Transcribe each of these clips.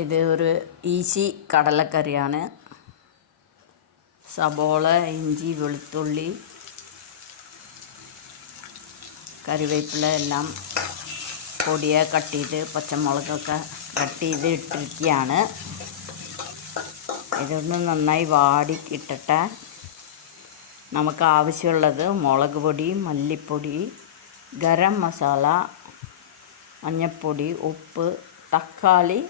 ഇത് ഒരു ഈസി കടലക്കറിയാണ്. സബോള, ഇഞ്ചി, വെളുത്തുള്ളി, കറിവേപ്പില എല്ലാം പൊടിയെ കട്ട് ചെയ്ത് പച്ചമുളകൊക്കെ കട്ട് ചെയ്ത് ഇട്ടിരിക്കുകയാണ്. ഇതൊന്ന് നന്നായി വാടി കിട്ടട്ടെ. നമുക്ക് ആവശ്യമുള്ളത് മുളക് പൊടി, മല്ലിപ്പൊടി, ഗരം മസാല, മഞ്ഞൾപ്പൊടി, ഉപ്പ്, തക്കാളി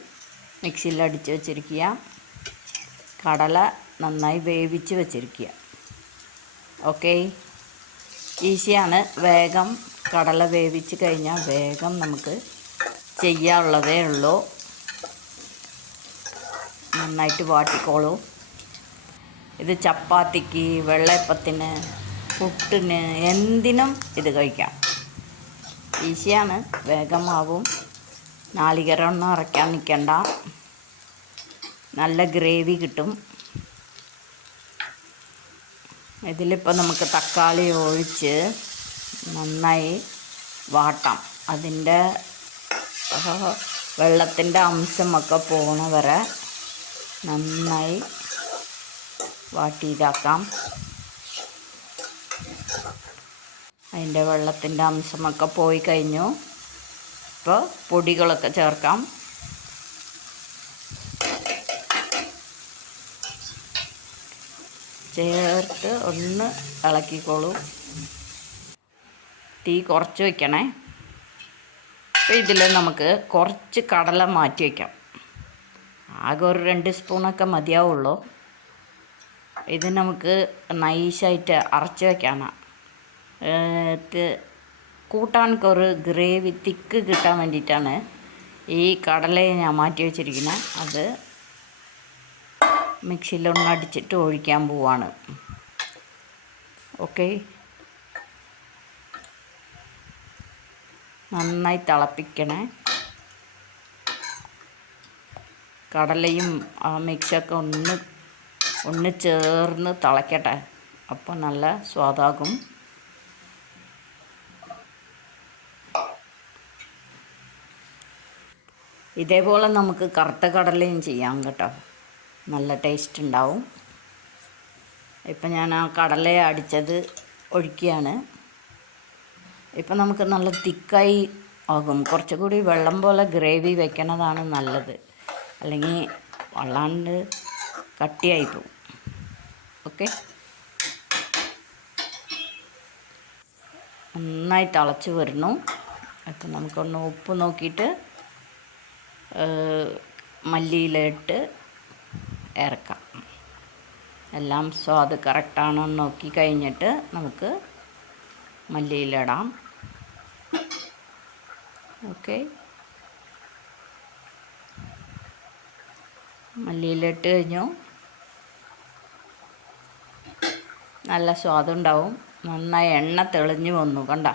മിക്സിയിൽ അടിച്ച് വെച്ചിരിക്കുക, കടല നന്നായി വേവിച്ച് വെച്ചിരിക്കുക. ഓക്കെ, ഈസിയാണ്. വേഗം കടല വേവിച്ച് കഴിഞ്ഞാൽ വേഗം നമുക്ക് ചെയ്യാനുള്ളതേ ഉള്ളൂ. നന്നായിട്ട് വാട്ടിക്കോളൂ. ഇത് ചപ്പാത്തിക്ക്, വെള്ളയപ്പത്തിന്, പുട്ടിന് എന്തിനും ഇത് കഴിക്കാം. ഈസിയാണ്, വേഗമാവും. നാളികേരമൊന്നും അരയ്ക്കാൻ നിൽക്കണ്ട. നല്ല ഗ്രേവി കിട്ടും. ഇതിലിപ്പോൾ നമുക്ക് തക്കാളി ഒഴിച്ച് നന്നായി വാട്ടാം. അതിൻ്റെ വെള്ളത്തിൻ്റെ അംശമൊക്കെ പോണ വരെ നന്നായി വാട്ടിയിതാക്കാം. അതിൻ്റെ വെള്ളത്തിൻ്റെ അംശമൊക്കെ പോയി കഴിഞ്ഞു. ഇപ്പോൾ പൊടികളൊക്കെ ചേർക്കാം. ചേർത്ത് ഒന്ന് ഇളക്കിക്കോളൂ. തീ കുറച്ച് വയ്ക്കണേ. അപ്പോൾ ഇതിൽ നമുക്ക് കുറച്ച് കടല മാറ്റി വയ്ക്കാം. ആകെ ഒരു 2 സ്പൂണൊക്കെ മതിയാവുള്ളൂ. ഇത് നമുക്ക് നൈസായിട്ട് അരച്ച് വയ്ക്കാനാണ്. കൂട്ടാനൊരു ഗ്രേവി തിക്ക് കിട്ടാൻ വേണ്ടിയിട്ടാണ് ഈ കടലയെ ഞാൻ മാറ്റി വെച്ചിരിക്കുന്നത്. അത് മിക്സിയിലൊന്ന് അടിച്ചിട്ട് ഒഴിക്കാൻ പോവാണ്. ഓക്കെ, നന്നായി തിളപ്പിക്കണേ. കടലയും ആ മിക്സൊക്കെ ഒന്ന് ചേർന്ന് തിളയ്ക്കട്ടെ. അപ്പോൾ നല്ല സ്വാദാകും. ഇതേപോലെ നമുക്ക് കറുത്ത കടലയും ചെയ്യാം കേട്ടോ. നല്ല ടേസ്റ്റ് ഉണ്ടാവും. ഇപ്പം ഞാൻ ആ കടല അടിച്ചത് ഒഴിക്കുകയാണ്. ഇപ്പം നമുക്ക് നല്ല തിക്കായി ആകും. കുറച്ചുകൂടി വെള്ളം പോലെ ഗ്രേവി വെക്കണതാണ് നല്ലത്. അല്ലെങ്കിൽ വല്ലാണ്ട് കട്ടിയായി പോകും. ഓക്കെ, നന്നായി തിളച്ച് വരുന്നു. അപ്പം നമുക്കൊന്ന് ഉപ്പ് നോക്കിയിട്ട് മല്ലിയിലിട്ട് ഇറക്കാം. എല്ലാം സ്വാദ് കറക്റ്റാണോ എന്ന് നോക്കി കഴിഞ്ഞിട്ട് നമുക്ക് മല്ലിയിലിടാം. ഓക്കെ, മല്ലിയിലിട്ട് കഴിഞ്ഞു. നല്ല സ്വാദുണ്ടാവും. നന്നായി എണ്ണ തെളിഞ്ഞു വന്നു കണ്ട.